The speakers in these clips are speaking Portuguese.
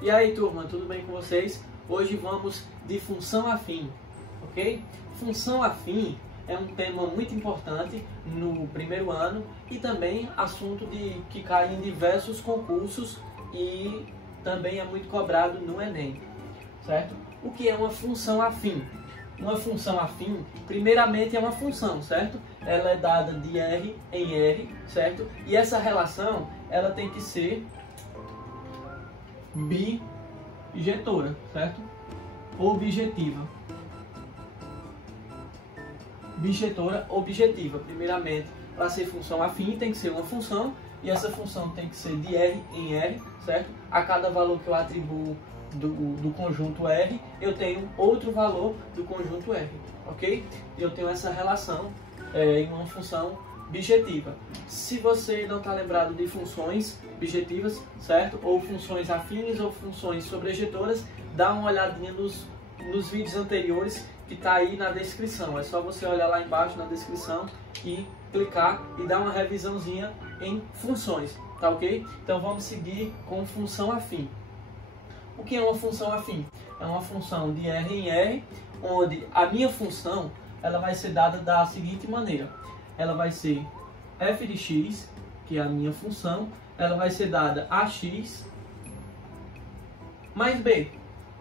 E aí, turma, tudo bem com vocês? Hoje vamos de função afim, ok? Função afim é um tema muito importante no primeiro ano e também assunto que cai em diversos concursos e também é muito cobrado no Enem, certo? O que é uma função afim? Uma função afim, primeiramente, é uma função, certo? Ela é dada de R em R, certo? E essa relação, ela tem que ser bijetora, certo? Objetiva. Bijetora objetiva. Primeiramente, para ser função afim, tem que ser uma função, e essa função tem que ser de R em R, certo? A cada valor que eu atribuo do conjunto R, eu tenho outro valor do conjunto R, ok? Eu tenho essa relação em uma função bijetiva. Se você não está lembrado de funções bijetivas, certo? Ou funções afins ou funções sobrejetoras, dá uma olhadinha nos vídeos anteriores que está aí na descrição. É só você olhar lá embaixo na descrição e clicar e dar uma revisãozinha em funções, tá ok? Então vamos seguir com função afim. O que é uma função afim? É uma função de R em R, onde a minha função ela vai ser dada da seguinte maneira. Ela vai ser f de x, que é a minha função, ela vai ser dada a x mais b,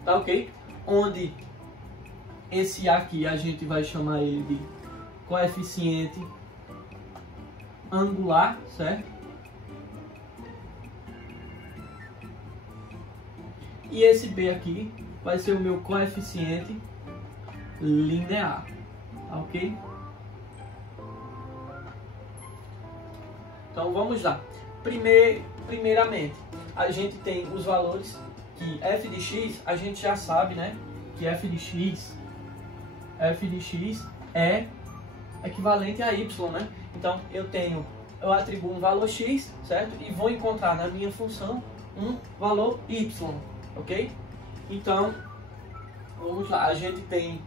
tá ok? Onde esse aqui a gente vai chamar ele de coeficiente angular, certo? E esse b aqui vai ser o meu coeficiente linear, tá ok? Então vamos lá. Primeiramente, a gente tem os valores que f de x, a gente já sabe, né? Que f de x é equivalente a y, né? Então eu atribuo um valor x, certo? E vou encontrar na minha função um valor y, ok? Então, vamos lá. A gente tem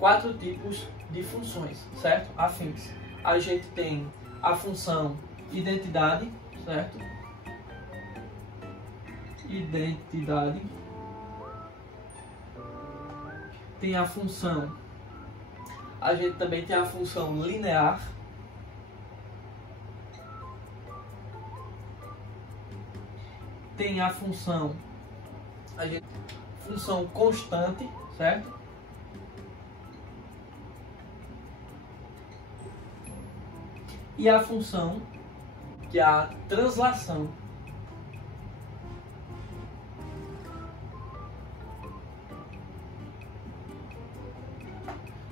4 tipos de funções, certo? Afins. A gente tem a função identidade, certo? Identidade. Tem a função, a gente também tem a função linear. Tem a função, função constante, certo? E a função que é a translação.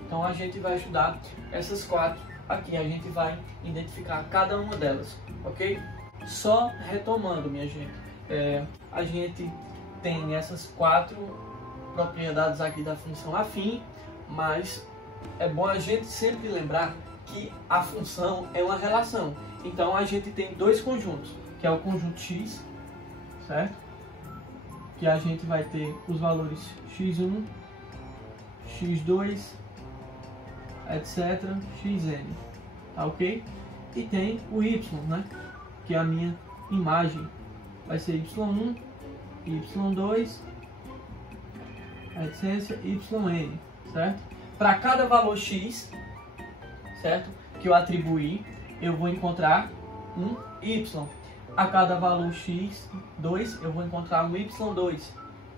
Então a gente vai estudar essas 4 aqui, a gente vai identificar cada uma delas, ok? Só retomando, minha gente, a gente tem essas 4 propriedades aqui da função afim, mas é bom a gente sempre lembrar que a função é uma relação. Então a gente tem 2 conjuntos, que é o conjunto x, certo? Que a gente vai ter os valores x1, x2, etc, xn, tá ok? E tem o y, né? Que é a minha imagem, vai ser y1, y2, etc, yn, certo? Para cada valor x, certo? Que eu atribuir, eu vou encontrar um y. A cada valor x2, eu vou encontrar um y2.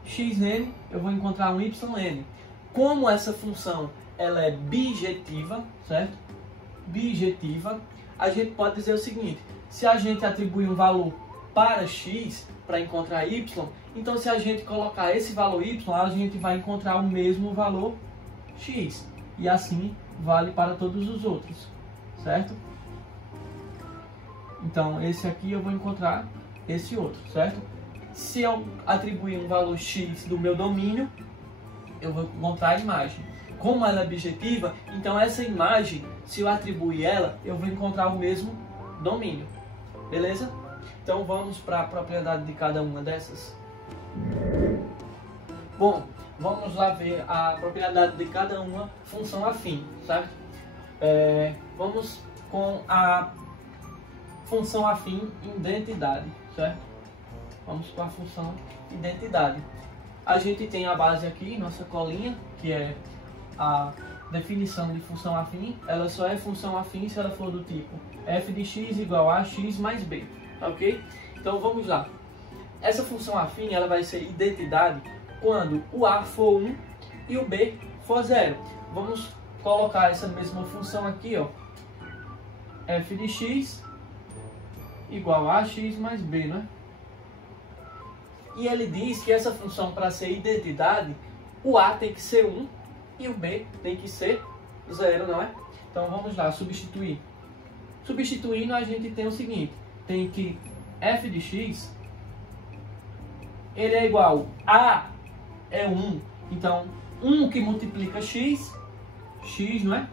xn, eu vou encontrar um yn. Como essa função ela é bijetiva, certo? Bijetiva, a gente pode dizer o seguinte: se a gente atribuir um valor para x para encontrar y, então se a gente colocar esse valor y, a gente vai encontrar o mesmo valor x. E assim vale para todos os outros, certo? Então esse aqui eu vou encontrar esse outro, certo? Se eu atribuir um valor x do meu domínio, eu vou encontrar a imagem. como ela é bijetiva, então essa imagem, se eu atribuir ela, eu vou encontrar o mesmo domínio. Beleza? Então vamos para a propriedade de cada uma dessas. Bom, vamos lá ver a propriedade de cada uma função afim, certo? Vamos com a função afim identidade, certo? Vamos com a função identidade. A gente tem a base aqui, nossa colinha, que é a definição de função afim. Ela só é função afim se ela for do tipo f de x igual a x mais b, ok? Então vamos lá. Essa função afim ela vai ser identidade quando o a for 1 e o b for 0. Vamos colocar essa mesma função aqui, ó, f de x igual a x mais b, né? E ele diz que essa função, para ser identidade, o a tem que ser 1 e o b tem que ser 0, não é? Então vamos lá, substituir. Substituindo, a gente tem o seguinte, tem que f de x, ele é igual a é 1, então 1 que multiplica x, não é?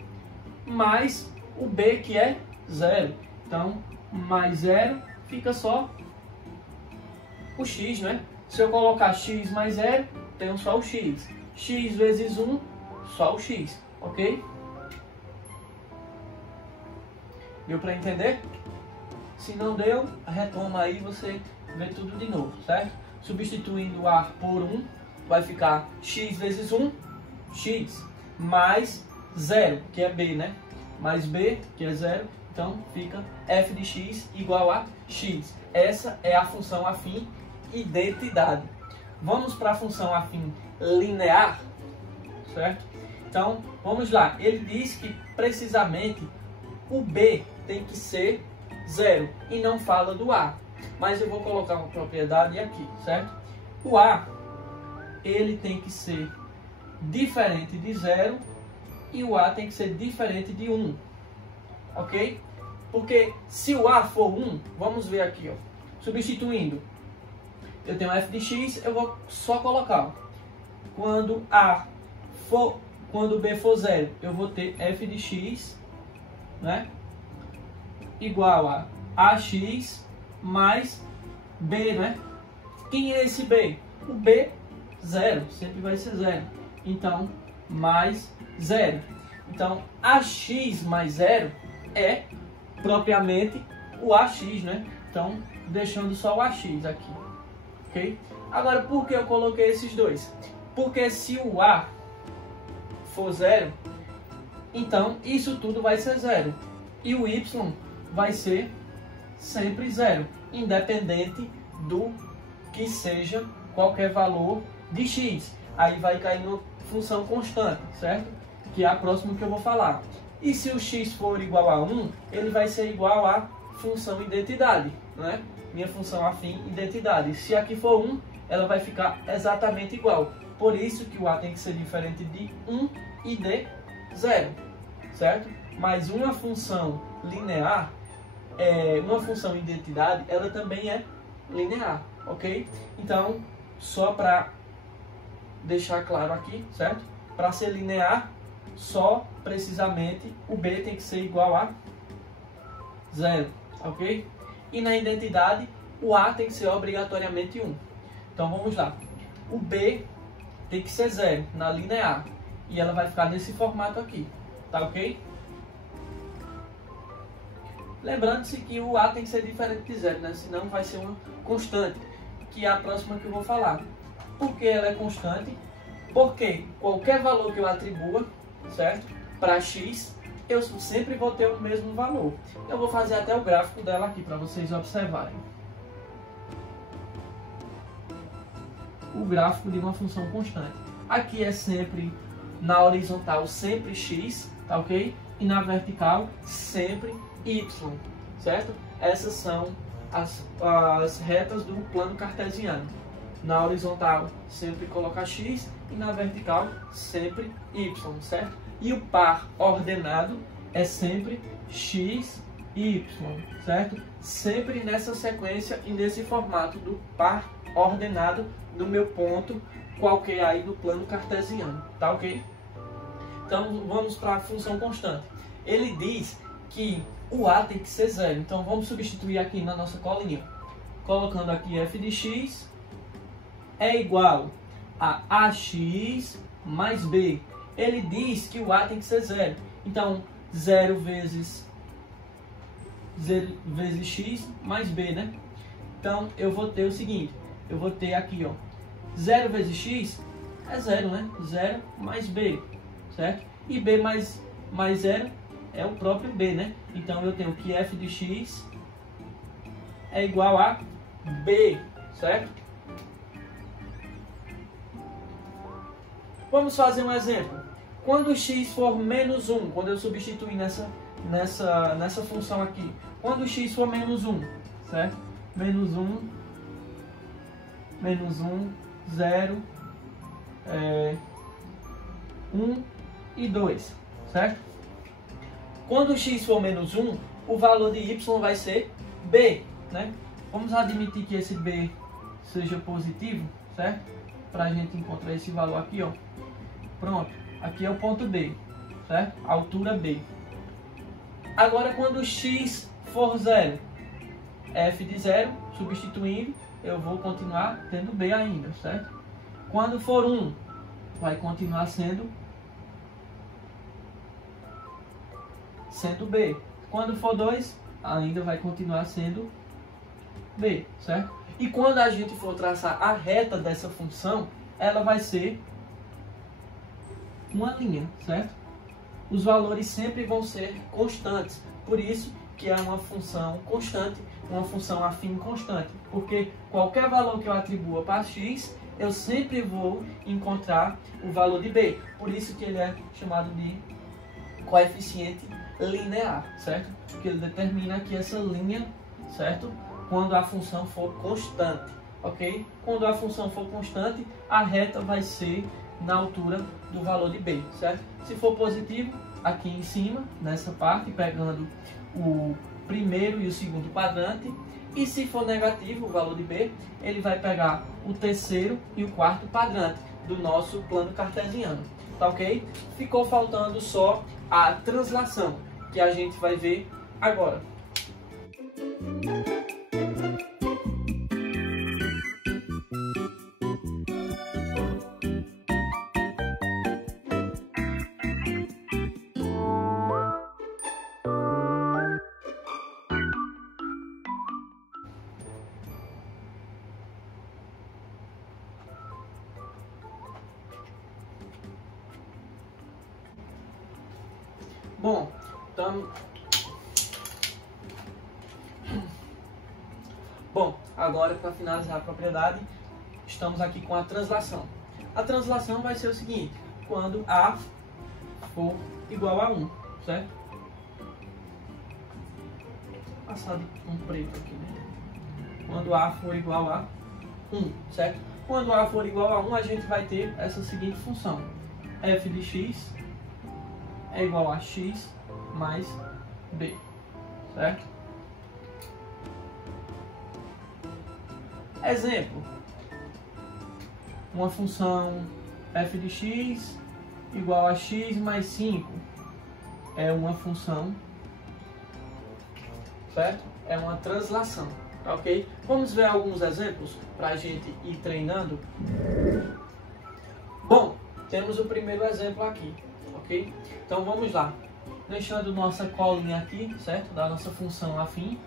Mais o b que é 0. Então, mais 0 fica só o x, né? Se eu colocar x mais 0, tenho só o x. X vezes 1, só o x, ok? Deu para entender? Se não deu, retoma aí, você vê tudo de novo, certo? Substituindo o a por 1, vai ficar x vezes 1, x, mais 0, que é b, né? Mais b, que é 0, então fica f de x igual a x. Essa é a função afim identidade. Vamos para a função afim linear, certo? Então, vamos lá. Ele diz que precisamente o b tem que ser 0 e não fala do a. Mas eu vou colocar uma propriedade aqui, certo? O a, ele tem que ser diferente de 0 e o a tem que ser diferente de 1, ok? Porque se o a for 1, vamos ver aqui, ó, substituindo, eu tenho f de x, eu vou só colocar, ó, quando b for 0, eu vou ter f de x, né, igual a ax mais b, né? Quem é esse b? O b, 0, sempre vai ser 0. Então, mais 0. Então, ax mais 0 é propriamente o ax, né? Então, deixando só o ax aqui, ok? Agora, por que eu coloquei esses dois? Porque se o a for 0, então isso tudo vai ser 0. E o y vai ser sempre 0, independente do que seja qualquer valor de x. Aí vai cair na função constante, certo? Que é a próxima que eu vou falar. E se o x for igual a 1, ele vai ser igual à função identidade, né? Minha função afim identidade. Se aqui for 1, ela vai ficar exatamente igual. Por isso que o a tem que ser diferente de 1 e de 0, certo? Mas uma função linear, uma função identidade, ela também é linear, ok? Então, só para deixar claro aqui, certo? Para ser linear, só precisamente o b tem que ser igual a 0, ok? E na identidade, o a tem que ser obrigatoriamente 1. Então vamos lá. O b tem que ser 0 na linear. E ela vai ficar nesse formato aqui, tá ok? Lembrando-se que o a tem que ser diferente de 0, né? Senão vai ser uma constante, que é a próxima que eu vou falar. Por que ela é constante? Porque qualquer valor que eu atribua, certo? Para x, eu sempre vou ter o mesmo valor. Eu vou fazer até o gráfico dela aqui para vocês observarem. O gráfico de uma função constante. Aqui é sempre, na horizontal, sempre x, tá ok? E na vertical, sempre y, certo? Essas são as retas do plano cartesiano. Na horizontal, sempre coloca x e na vertical, sempre y, certo? E o par ordenado é sempre x, y, certo? Sempre nessa sequência e nesse formato do par ordenado do meu ponto qualquer aí do plano cartesiano, tá ok? Então vamos para a função constante. Ele diz que o a tem que ser zero. Então vamos substituir aqui na nossa colinha. Colocando aqui f de x é igual a ax mais b. Ele diz que o a tem que ser zero. Então 0 vezes x mais b, né? Então eu vou ter o seguinte. Eu vou ter aqui, ó, 0 vezes x é 0, né? 0 mais b, certo? E b mais 0 é o próprio b, né? Então eu tenho que f de x é igual a b, certo? Vamos fazer um exemplo. Quando x for menos 1, quando eu substituir nessa função aqui, quando x for menos 1, certo? Menos 1, 0, 1 e 2, certo? Quando x for menos 1, o valor de y vai ser b, né? Vamos admitir que esse b seja positivo, certo? Para a gente encontrar esse valor aqui, ó. Pronto, aqui é o ponto B, certo? Altura B. Agora, quando x for 0, f de 0, substituindo, eu vou continuar tendo b ainda, certo? Quando for 1, vai continuar sendo b. Quando for 2, ainda vai continuar sendo b, certo? E quando a gente for traçar a reta dessa função, ela vai ser uma linha, certo? Os valores sempre vão ser constantes, por isso que é uma função constante, uma função afim constante, porque qualquer valor que eu atribua para x, eu sempre vou encontrar o valor de b, por isso que ele é chamado de coeficiente linear, certo? Porque ele determina aqui essa linha, certo? Quando a função for constante, ok? Quando a função for constante, a reta vai ser na altura do valor de b, certo? Se for positivo, aqui em cima, nessa parte, pegando o primeiro e o segundo quadrante, e se for negativo, o valor de b, ele vai pegar o terceiro e o quarto quadrante do nosso plano cartesiano, tá ok? Ficou faltando só a translação, que a gente vai ver agora. Bom, agora para finalizar a propriedade, estamos aqui com a translação. A translação vai ser o seguinte, quando A for igual a 1, certo? Vou passar de um preto aqui, né? Quando A for igual a 1, certo? Quando A for igual a 1, a gente vai ter essa seguinte função. F de x é igual a x mais b, certo? Exemplo, uma função f de x igual a x mais 5 é uma função, certo? É uma translação, tá ok? Vamos ver alguns exemplos para a gente ir treinando. Bom, temos o primeiro exemplo aqui, ok? Então vamos lá. Deixando nossa colinha aqui, certo? Da nossa função afim.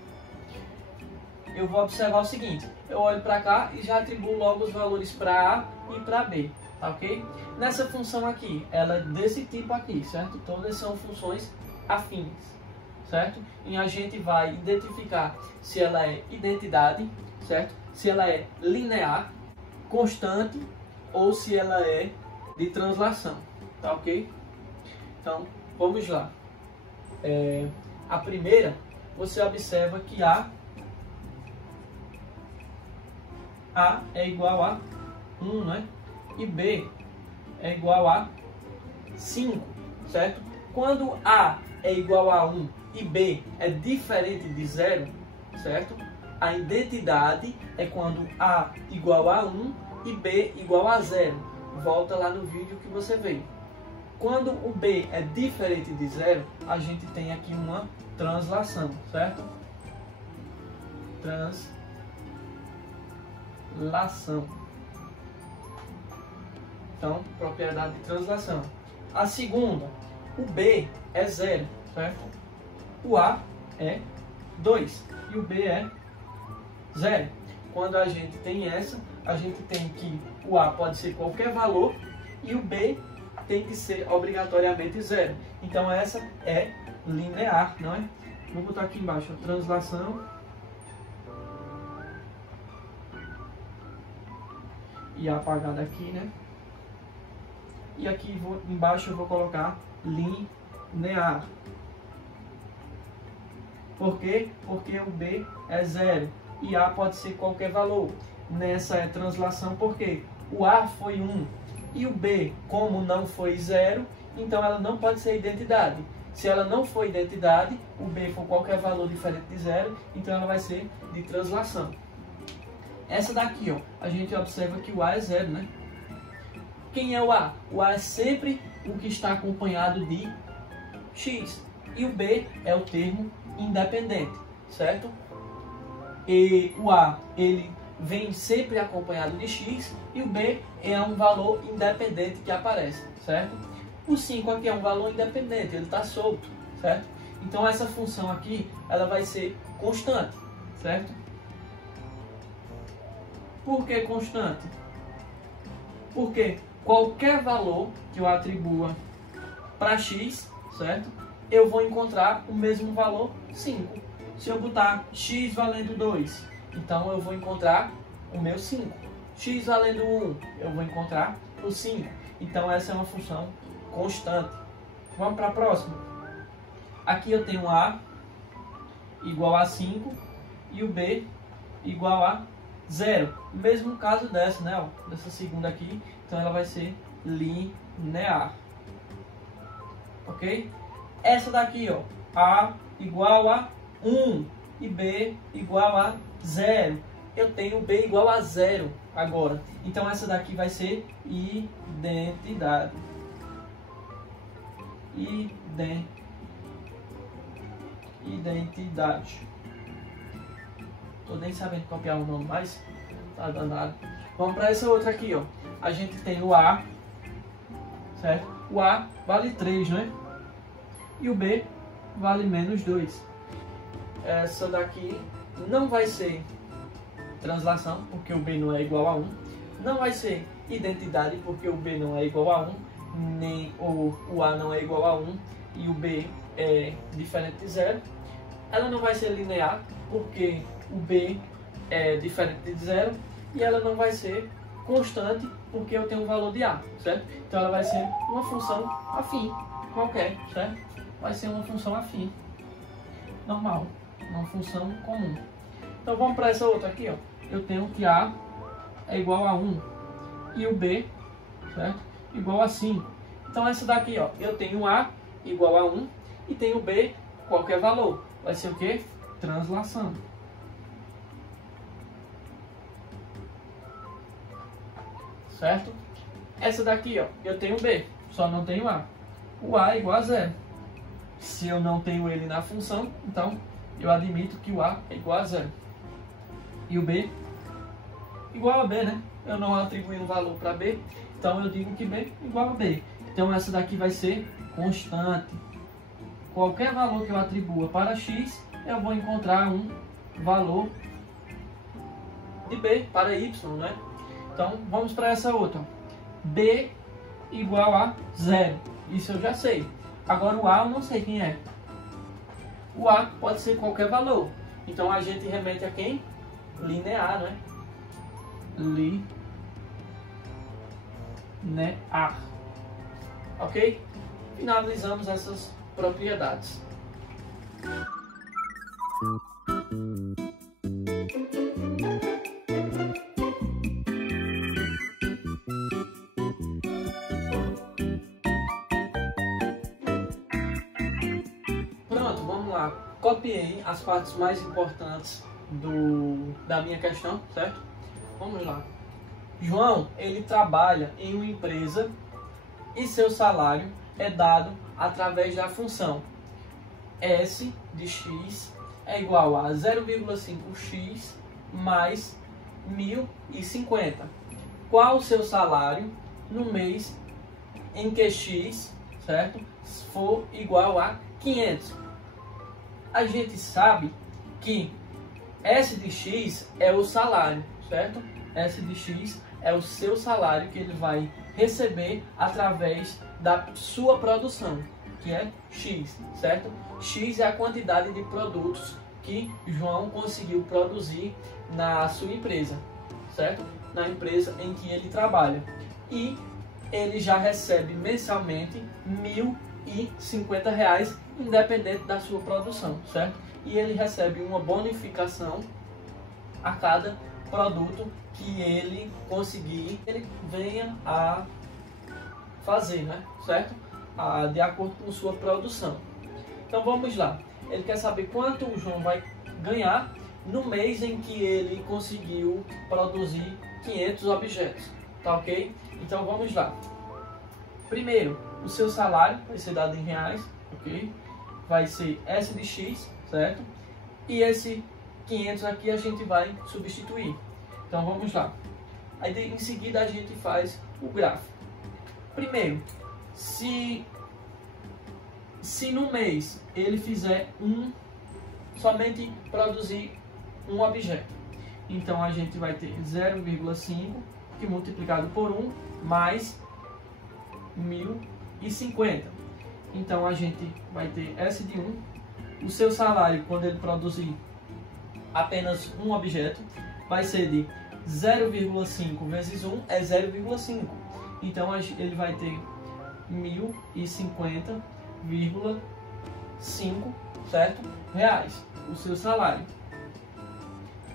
Eu vou observar o seguinte, eu olho para cá e já atribuo logo os valores para A e para B, tá ok? Nessa função aqui, ela é desse tipo aqui, certo? Todas são funções afins, certo? E a gente vai identificar se ela é identidade, certo? Se ela é linear, constante ou se ela é de translação, tá ok? Então, vamos lá. A primeira, você observa que A é igual a 1, né? E B é igual a 5, certo? Quando A é igual a 1 e B é diferente de 0, certo? A identidade é quando A igual a 1 e B igual a 0. Volta lá no vídeo que você veio, Quando o B é diferente de 0, a gente tem aqui uma translação, certo? Translação. Então, propriedade de translação. A segunda, o B é 0, certo? O A é 2 e o B é 0. Quando a gente tem essa, a gente tem que o A pode ser qualquer valor e o B tem que ser obrigatoriamente 0. Então essa é linear, não é? Vou botar aqui embaixo a translação e apagar daqui, né? E aqui embaixo eu vou colocar linear. Por quê? Porque o B é 0 e A pode ser qualquer valor. Nessa é translação porque o A foi 1 e o B, como não foi 0, então ela não pode ser identidade. Se ela não for identidade, o B for qualquer valor diferente de 0, então ela vai ser de translação. Essa daqui, ó, a gente observa que o A é 0, né? Quem é o A? O A é sempre o que está acompanhado de X. E o B é o termo independente, certo? E o A, ele vem sempre acompanhado de X e o B é um valor independente que aparece, certo? O 5 aqui é um valor independente, ele está solto, certo? Então essa função aqui, ela vai ser constante, certo? Por que constante? Porque qualquer valor que eu atribua para X, certo? Eu vou encontrar o mesmo valor 5. Se eu botar X valendo 2, então eu vou encontrar o meu 5. X valendo 1, eu vou encontrar o 5. Então essa é uma função constante. Vamos para a próxima. Aqui eu tenho A igual a 5 e o B igual a 0. Mesmo caso dessa, né? Ó, dessa segunda aqui. Então ela vai ser linear. Ok? Essa daqui, ó, A igual a 1 e B igual a 0. Eu tenho B igual a 0 agora. Então essa daqui vai ser identidade. Identidade. Tô nem sabendo copiar o nome mais. Tá danado. Vamos para essa outra aqui, ó. A gente tem o A, certo? O A vale 3, né? E o B vale menos 2. Essa daqui não vai ser translação, porque o B não é igual a 1. Não vai ser identidade, porque o B não é igual a 1. Nem o A não é igual a 1 e o B é diferente de 0. Ela não vai ser linear, porque o B é diferente de 0. E ela não vai ser constante, porque eu tenho um valor de A, certo? Então ela vai ser uma função afim, qualquer, certo? Vai ser uma função afim, normal, uma função comum. Então vamos para essa outra aqui, ó. Eu tenho que A é igual a 1 e o B, certo? Igual a 5. Então essa daqui, ó, eu tenho A igual a 1 e tenho B qualquer valor. Vai ser o quê? Translação. Certo? Essa daqui, ó, eu tenho B, só não tenho A. O A é igual a 0. Se eu não tenho ele na função, então eu admito que o A é igual a 0. E o B igual a B, né? Eu não atribuí um valor para B, então eu digo que B é igual a B. Então essa daqui vai ser constante. Qualquer valor que eu atribua para X, eu vou encontrar um valor de B para Y, né? Então vamos para essa outra. B igual a 0. Isso eu já sei. Agora o A eu não sei quem é. O A pode ser qualquer valor. Então a gente remete a quem? Linear, né? Linear. Ok? Finalizamos essas propriedades. Pronto, vamos lá. Copiei as partes mais importantes da minha questão, certo? Vamos lá. João, ele trabalha em uma empresa e seu salário é dado através da função S de x é igual a 0,5x mais 1.050. Qual o seu salário no mês em que x, certo, for igual a 500? A gente sabe que S de x é o salário, certo? S de x é o seu salário que ele vai receber através da sua produção, que é x, certo? X é a quantidade de produtos que João conseguiu produzir na sua empresa, certo? Na empresa em que ele trabalha. E ele já recebe mensalmente R$1.050, independente da sua produção, certo? E ele recebe uma bonificação a cada produto que ele conseguir, ele venha a fazer, né? Certo? De acordo com sua produção. Então vamos lá. Ele quer saber quanto o João vai ganhar no mês em que ele conseguiu produzir 500 objetos, tá ok? Então vamos lá. Primeiro, o seu salário vai ser dado em reais, ok? Vai ser S de x, certo? E esse 500 aqui a gente vai substituir. Então vamos lá. Aí em seguida a gente faz o gráfico. Primeiro, se no mês ele fizer somente produzir um objeto, então a gente vai ter 0,5 que multiplicado por 1 mais 1.050. Então a gente vai ter S de 1. O seu salário, quando ele produzir apenas um objeto, vai ser de 0,5 vezes 1 é 0,5. Então ele vai ter 1.050,5, certo? Reais, o seu salário.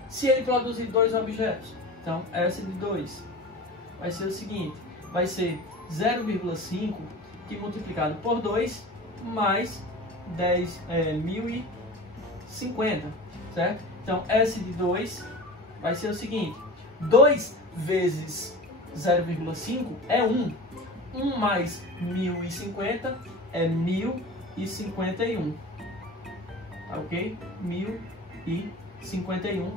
Se ele produzir dois objetos, então S de 2 vai ser o seguinte, vai ser 0,5 que multiplicado por 2 mais 1.050, certo? Então S de 2 vai ser o seguinte, 2 vezes 0,5 é 1. 1 mais 1.050 é 1.051. Tá ok? 1.051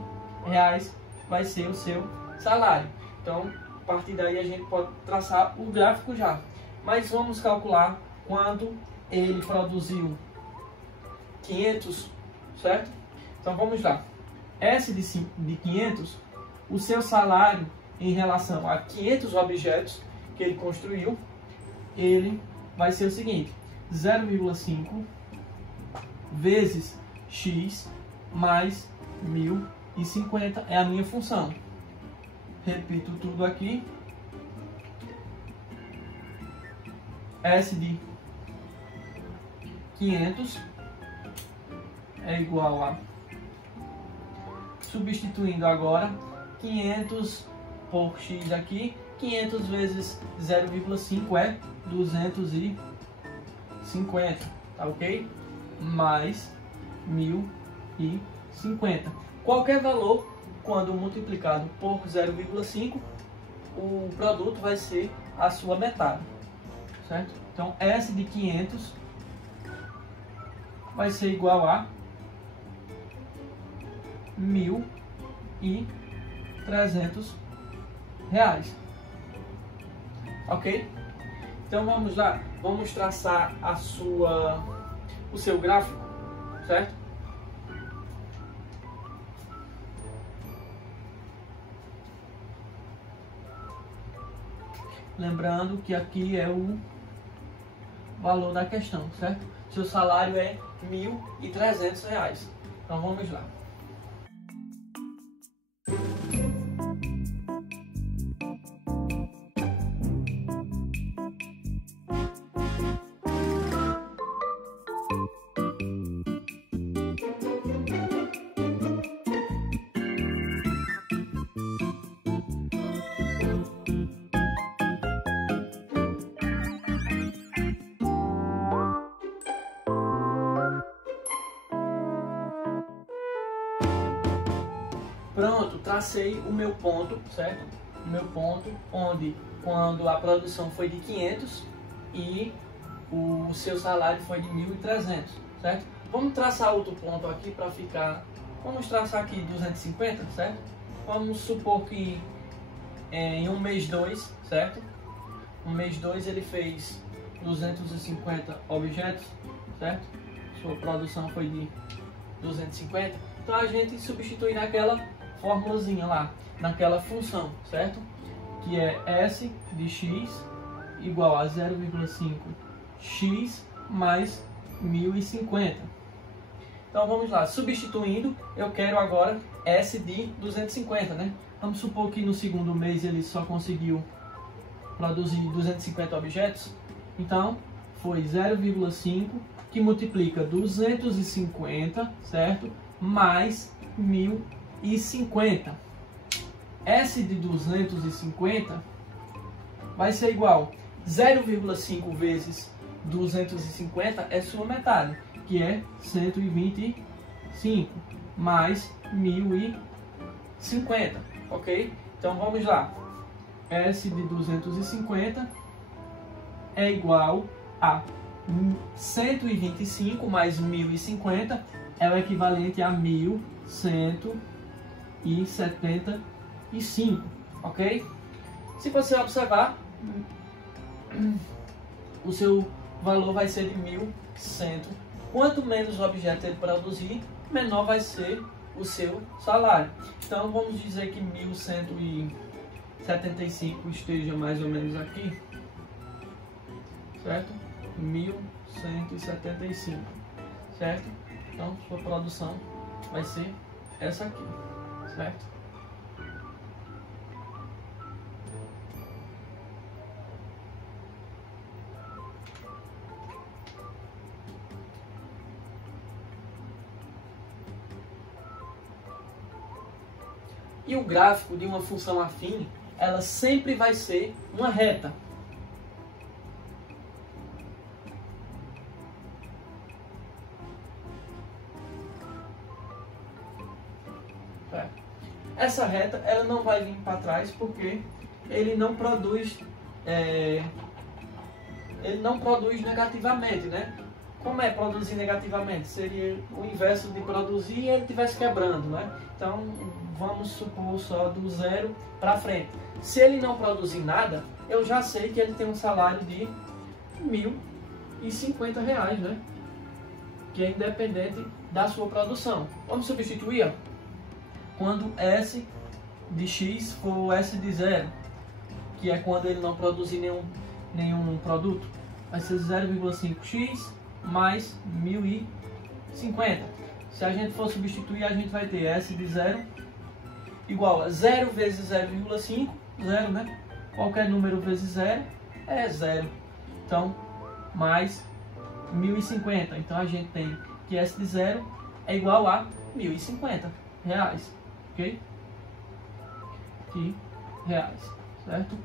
reais vai ser o seu salário. Então, a partir daí a gente pode traçar o gráfico já. Mas vamos calcular quanto ele produziu 500, certo? Então vamos lá. S de 500, o seu salário em relação a 500 objetos que ele construiu, ele vai ser o seguinte, 0,5 vezes x mais 1.050 é a minha função. Repito tudo aqui. S de 500 é igual a, substituindo agora, 500 por x aqui, 500 vezes 0,5 é 250, tá ok? Mais 1.050. Qualquer valor, quando multiplicado por 0,5, o produto vai ser a sua metade, certo? Então, S de 500 vai ser igual a 1.300 reais. Ok? Então vamos lá, vamos traçar o seu gráfico, certo? Lembrando que aqui é o valor da questão, certo? Seu salário é R$1.300. Então vamos lá. Pronto, tracei o meu ponto, certo? O meu ponto onde, quando a produção foi de 500 e o seu salário foi de 1.300, certo? Vamos traçar outro ponto aqui para ficar... Vamos traçar aqui 250, certo? Vamos supor que em um mês 2, certo? No mês 2 ele fez 250 objetos, certo? Sua produção foi de 250. Então a gente substitui naquela formulazinha lá, naquela função, certo? Que é S de x igual a 0,5x mais 1050. Então vamos lá, substituindo, eu quero agora S de 250, né? Vamos supor que no segundo mês ele só conseguiu produzir 250 objetos. Então foi 0,5 que multiplica 250, certo? Mais 1050. S de 250 vai ser igual 0,5 vezes 250 é sua metade, que é 125 mais 1050, ok? Então vamos lá. S de 250 é igual a 125 mais 1050 é o equivalente a 1175, ok? Se você observar, o seu valor vai ser de 1.100. Quanto menos objeto ele produzir, menor vai ser o seu salário. Então vamos dizer que 1.175 esteja mais ou menos aqui, certo? 1.175, certo? Então sua produção vai ser essa aqui, certo? E o gráfico de uma função afim, ela sempre vai ser uma reta. Essa reta ela não vai vir para trás porque ele não produz negativamente, né? Como é produzir negativamente? Seria o inverso de produzir e ele estivesse quebrando, né? Então vamos supor só do zero para frente. Se ele não produzir nada, eu já sei que ele tem um salário de R$1.050, né? Que é independente da sua produção. Vamos substituir, ó. Quando S de x for S de 0, que é quando ele não produzir nenhum produto, vai ser 0,5x mais 1050. Se a gente for substituir, a gente vai ter S de 0 igual a 0 vezes 0,5, 0, né? Qualquer número vezes 0 é 0. Então, mais 1050. Então a gente tem que S de 0 é igual a R$1.050, ok? Aqui, reais, certo?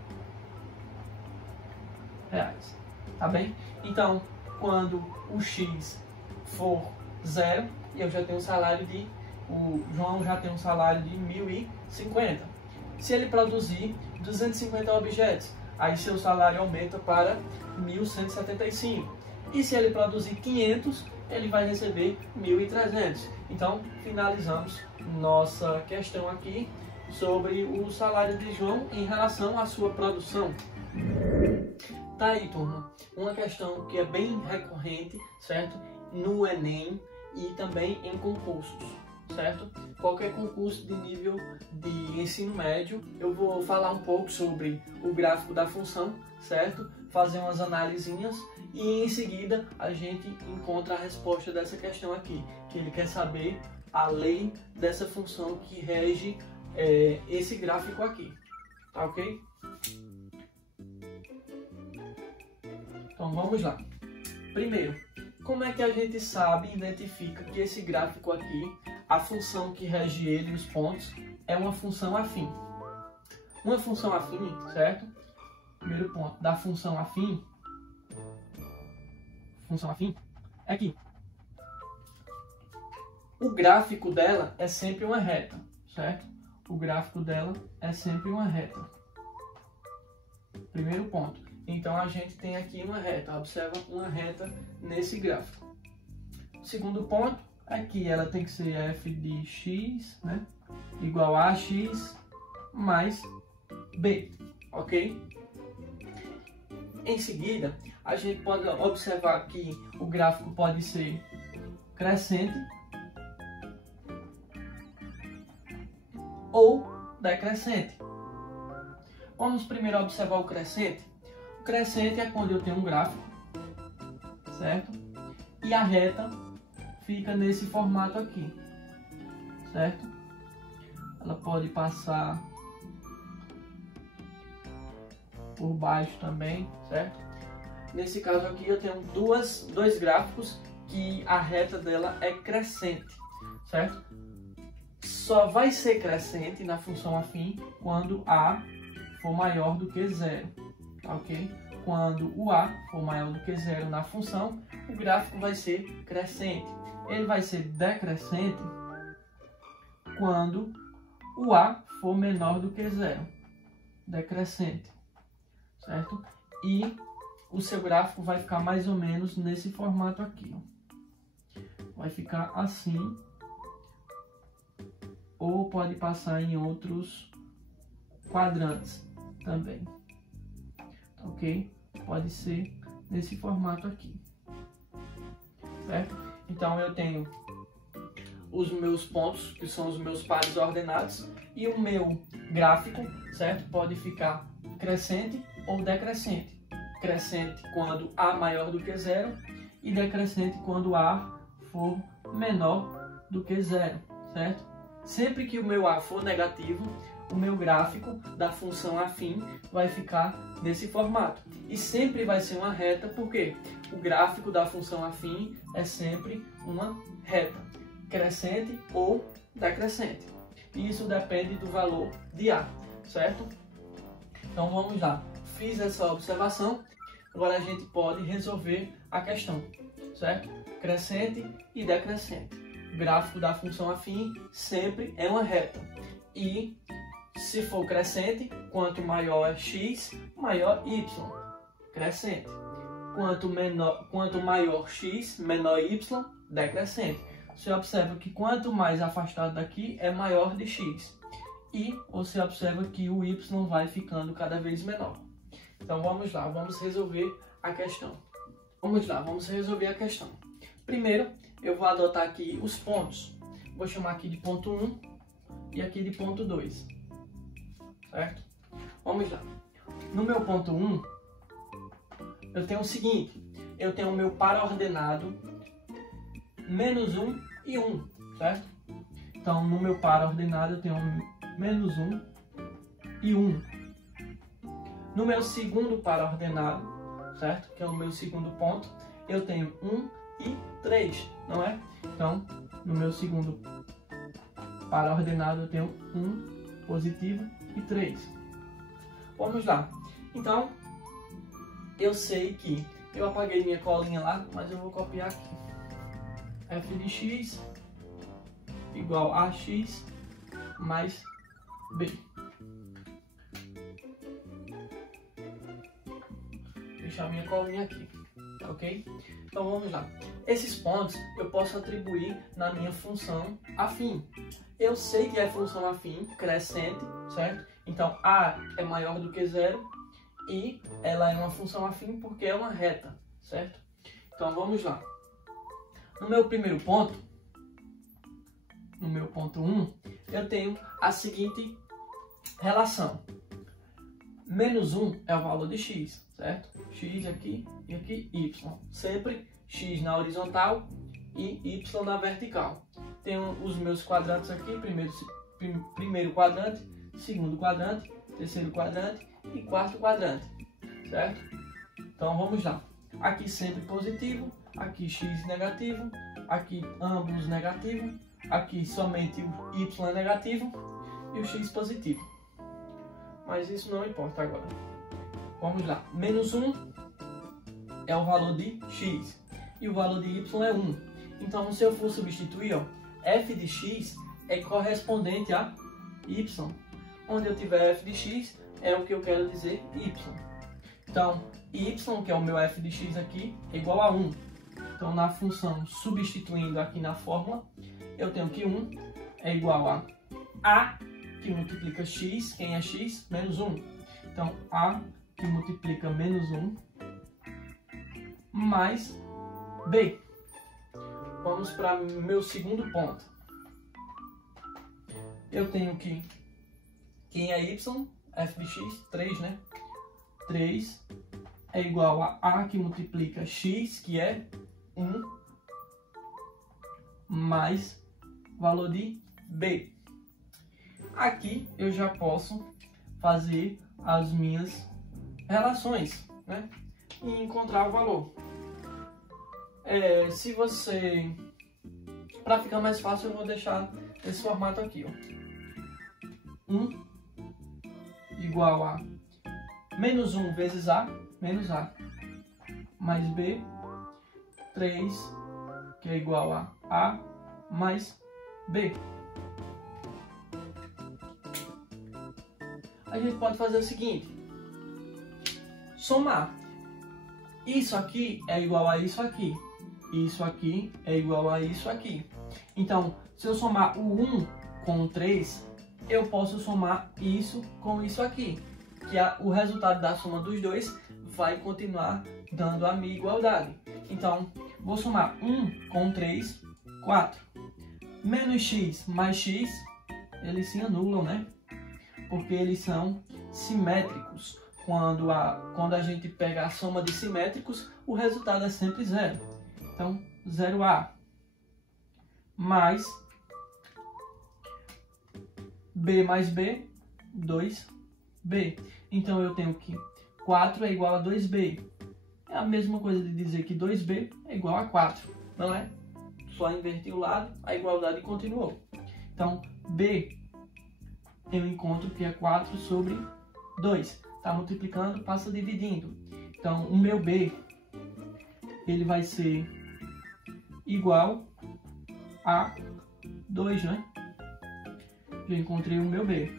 Reais, tá bem? Então, quando o X for 0, eu já tenho um salário de... O João já tem um salário de 1.050. Se ele produzir 250 objetos, aí seu salário aumenta para 1.175. E se ele produzir 500, ele vai receber 1.300. Então, finalizamos nossa questão aqui sobre o salário de João em relação à sua produção. Tá aí, turma, uma questão que é bem recorrente, certo? No Enem e também em concursos, certo? Qualquer concurso de nível de ensino médio, eu vou falar um pouco sobre o gráfico da função, certo? Fazer umas análisinhas e em seguida a gente encontra a resposta dessa questão aqui, que ele quer saber a lei dessa função que rege esse gráfico aqui, tá ok? Então vamos lá. Primeiro, como é que a gente sabe, identifica que esse gráfico aqui, a função que rege ele, os pontos, é uma função afim? Uma função afim, certo? Primeiro ponto da função afim é aqui. O gráfico dela é sempre uma reta, certo? O gráfico dela é sempre uma reta. Primeiro ponto. Então a gente tem aqui uma reta, observa uma reta nesse gráfico. O segundo ponto é que ela tem que ser f de x, né, igual a x mais b, ok? Em seguida, a gente pode observar que o gráfico pode ser crescente ou decrescente. Vamos primeiro observar o crescente. O crescente é quando eu tenho um gráfico, certo? E a reta fica nesse formato aqui, certo? Ela pode passar por baixo também, certo? Nesse caso aqui eu tenho dois gráficos que a reta dela é crescente, certo? Só vai ser crescente na função afim quando A for maior do que zero, ok? Quando o A for maior do que zero na função, o gráfico vai ser crescente. Ele vai ser decrescente quando o A for menor do que zero, decrescente, certo? E o seu gráfico vai ficar mais ou menos nesse formato aqui, ó. Vai ficar assim, ou pode passar em outros quadrantes também, ok? Pode ser nesse formato aqui, certo? Então eu tenho os meus pontos, que são os meus pares ordenados, e o meu gráfico, certo? Pode ficar crescente ou decrescente. Crescente quando A maior do que zero e decrescente quando A for menor do que zero, certo? Sempre que o meu A for negativo, o meu gráfico da função afim vai ficar nesse formato. E sempre vai ser uma reta, porque o gráfico da função afim é sempre uma reta, crescente ou decrescente. E isso depende do valor de A, certo? Então vamos lá. Fiz essa observação, agora a gente pode resolver a questão, certo? Crescente e decrescente. O gráfico da função afim sempre é uma reta. E se for crescente, quanto maior é x, maior y. Crescente. Quanto maior x, menor y, decrescente. Você observa que quanto mais afastado daqui é maior de x. E você observa que o y vai ficando cada vez menor. Então vamos lá, vamos resolver a questão. Vamos lá, vamos resolver a questão. Primeiro, eu vou adotar aqui os pontos. Vou chamar aqui de ponto 1 e aqui de ponto 2. Certo? Vamos lá. No meu ponto 1, eu tenho o seguinte. Eu tenho o meu par ordenado menos 1 e 1, certo? Então, no meu par ordenado, eu tenho menos 1 e 1. No meu segundo par ordenado, certo? Que é o meu segundo ponto, eu tenho 1 e 3, não é? Então, no meu segundo par ordenado, eu tenho 1 positivo e 3. Vamos lá. Então, eu sei que eu apaguei minha colinha lá, mas eu vou copiar aqui. F de x igual a x mais b. Deixar minha colinha aqui, ok? Então vamos lá. Esses pontos eu posso atribuir na minha função afim. Eu sei que é função afim crescente, certo? Então A é maior do que zero e ela é uma função afim porque é uma reta, certo? Então vamos lá. No meu primeiro ponto, no meu ponto 1, eu tenho a seguinte relação. Menos 1 é o valor de x, certo? X aqui e aqui y. Sempre x na horizontal e y na vertical. Tenho os meus quadrantes aqui, primeiro quadrante, segundo quadrante, terceiro quadrante e quarto quadrante, certo? Então vamos lá. Aqui sempre positivo, aqui x negativo, aqui ambos negativo, aqui somente o y é negativo e o x positivo. Mas isso não importa agora. Vamos lá. Menos 1 é o valor de x e o valor de y é 1. Então, se eu for substituir, ó, f de x é correspondente a y. Onde eu tiver f de x é o que eu quero dizer y. Então, y, que é o meu f de x aqui, é igual a 1. Então, na função, substituindo aqui na fórmula, eu tenho que 1 é igual a, que multiplica x, quem é x? Menos 1. Então, a que multiplica menos 1, mais b. Vamos para meu segundo ponto. Eu tenho que, quem é y? F de x, 3, né? 3 é igual a que multiplica x, que é 1, mais valor de b. Aqui eu já posso fazer as minhas relações, né? E encontrar o valor. Se você... Para ficar mais fácil, eu vou deixar esse formato aqui, ó. 1 igual a menos 1 vezes a, menos a, mais b, 3, que é igual a mais b. A gente pode fazer o seguinte, somar. Isso aqui é igual a isso aqui. Isso aqui é igual a isso aqui. Então, se eu somar o 1 com o 3, eu posso somar isso com isso aqui. Que o resultado da soma dos dois vai continuar dando a minha igualdade. Então, vou somar 1 com 3, 4. Menos x mais x, eles se anulam, né? Porque eles são simétricos. Quando a gente pega a soma de simétricos, o resultado é sempre zero. Então, 0a mais b mais b, 2b. Então, eu tenho que 4 é igual a 2b. É a mesma coisa de dizer que 2b é igual a 4, não é? Só inverti o lado, a igualdade continuou. Então, b eu encontro que é 4 sobre 2. Está multiplicando, passa dividindo. Então, o meu b, ele vai ser igual a 2, né? Já encontrei o meu b.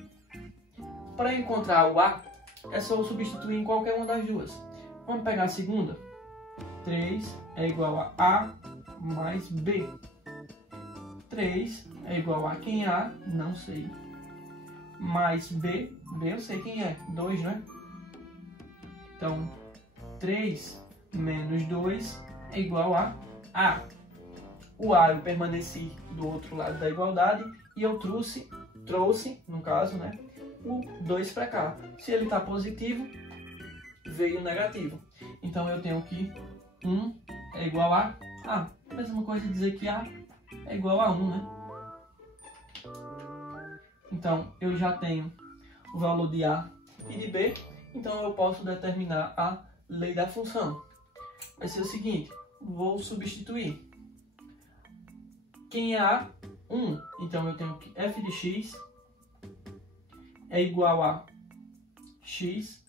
Para encontrar o a, é só eu substituir em qualquer uma das duas. Vamos pegar a segunda. 3 é igual a mais b. 3 é igual a quem é a? Não sei. Mais b, b eu sei quem é, 2, né? Então, 3 menos 2 é igual a a. O a eu permaneci do outro lado da igualdade e eu trouxe, no caso, né, o 2 para cá. Se ele está positivo, veio negativo. Então, eu tenho que 1 é igual a a. Mesma coisa dizer que a é igual a 1, né? Então, eu já tenho o valor de a e de b, então eu posso determinar a lei da função. Vai ser o seguinte, vou substituir. Quem é a? 1. Então, eu tenho que f de x é igual a x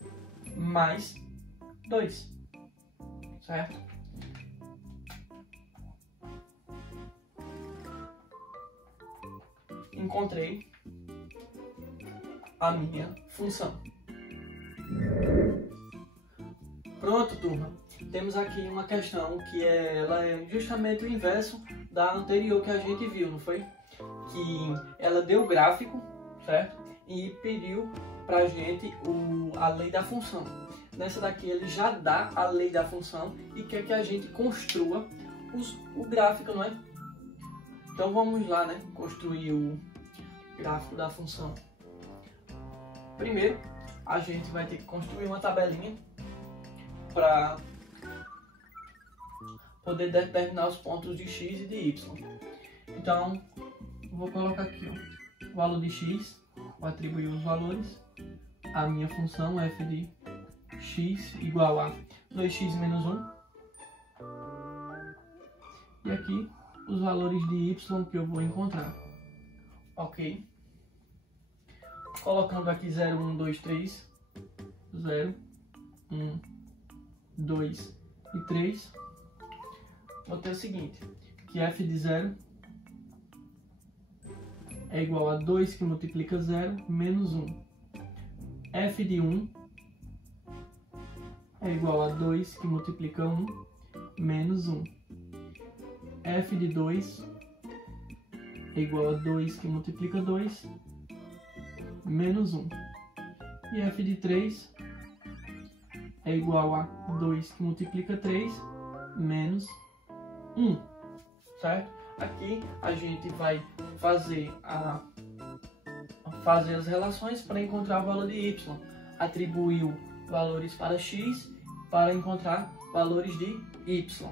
mais 2, certo? Encontrei a minha função. Pronto, turma. Temos aqui uma questão que ela é justamente o inverso da anterior que a gente viu, não foi? Que ela deu o gráfico, certo? E pediu pra gente a lei da função. Nessa daqui ele já dá a lei da função e quer que a gente construa o gráfico, não é? Então vamos lá, né? Construir o gráfico da função. Primeiro, a gente vai ter que construir uma tabelinha para poder determinar os pontos de x e de y. Então, vou colocar aqui, ó, o valor de x, vou atribuir os valores, a minha função f de x igual a 2x menos 1. E aqui, os valores de y que eu vou encontrar. Ok? Colocando aqui 0, 1, 2, 3. 0, 1, 2 e 3. Vou ter o seguinte, que f de 0 é igual a 2 que multiplica 0 menos 1. F de 1 é igual a 2 que multiplica 1 menos 1. F de 2 é igual a 2 que multiplica 2 menos 1. E F de 3 é igual a 2 que multiplica 3 menos 1. Certo? Aqui a gente vai fazer as relações para encontrar o valor de y. Atribuiu valores para x para encontrar valores de y.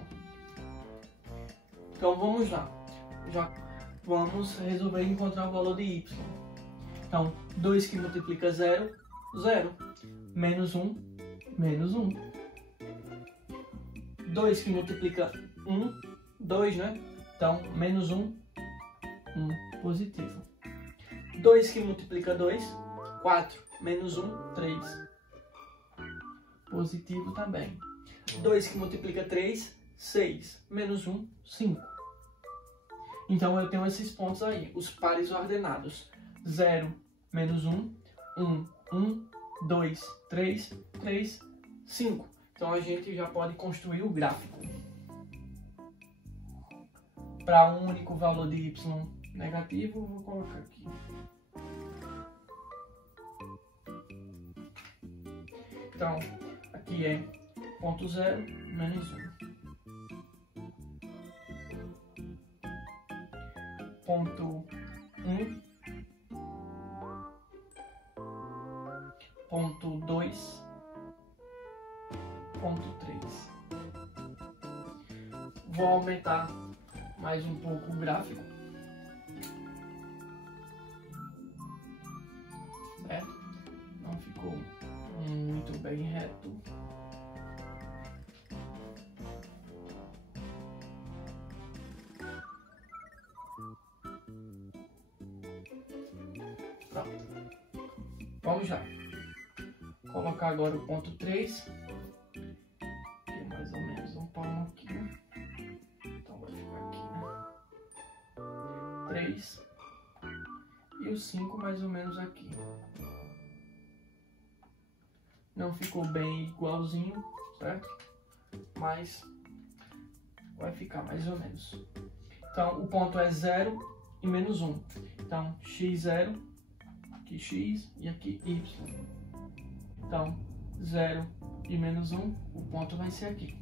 Então vamos lá. Já vamos resolver encontrar o valor de y. Então 2 que multiplica 0, 0. Menos 1, menos 1. 2 que multiplica 1, 2, né? Então menos 1, 1 positivo. 2 que multiplica 2, 4. Menos 1, 3. Positivo também. 2 que multiplica 3, 6. Menos 1, 5. Então eu tenho esses pontos aí, os pares ordenados. 0, menos 1, 1, 1, 2, 3, 3, 5. Então a gente já pode construir o gráfico. Para um único valor de y negativo, vou colocar aqui. Então, aqui é ponto 0, menos 1. Ponto 1. Ponto 2. Ponto 3. Vou aumentar mais um pouco o gráfico. Certo? Não ficou muito bem reto. Pronto. Vamos lá. Colocar agora o ponto 3. Que é mais ou menos um palmo aqui. Então vai ficar aqui, né? 3. E o 5 mais ou menos aqui. Não ficou bem igualzinho, certo? Mas vai ficar mais ou menos. Então o ponto é 0 e menos 1. Então x0, aqui x e aqui y. Então 0 e menos 1, o ponto vai ser aqui.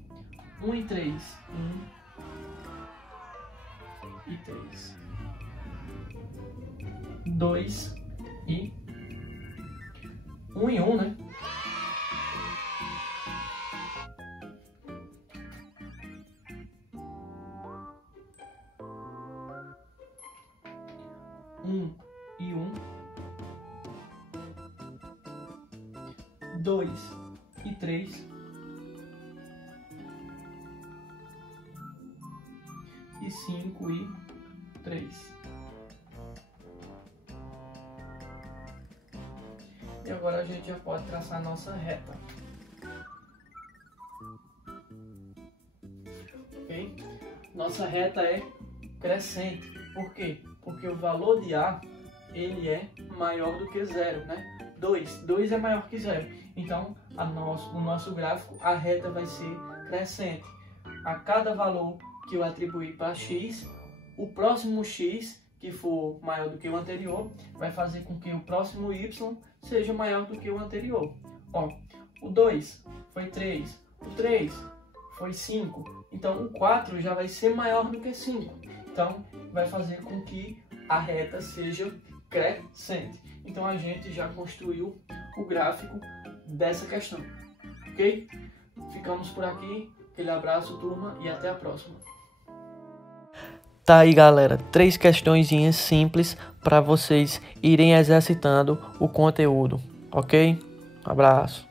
1 e 3, 1 e 3. 2 e 1 e 1, né? E 1, 2 e 3 e 5 e 3. E agora a gente já pode traçar a nossa reta. Ok? Nossa reta é crescente. Por quê? Porque o valor de A, ele é maior do que 0, né? 2 é maior que 0. Então, o nosso gráfico, a reta vai ser crescente. A cada valor que eu atribuir para x, o próximo x, que for maior do que o anterior, vai fazer com que o próximo y seja maior do que o anterior. Ó, o 2 foi 3, o 3 foi 5, então o 4 já vai ser maior do que 5. Então, vai fazer com que a reta seja crescente. Então, a gente já construiu o gráfico dessa questão, ok? Ficamos por aqui. Aquele abraço, turma, e até a próxima. Tá aí, galera, 3 questõezinhas simples para vocês irem exercitando o conteúdo, ok? Um abraço.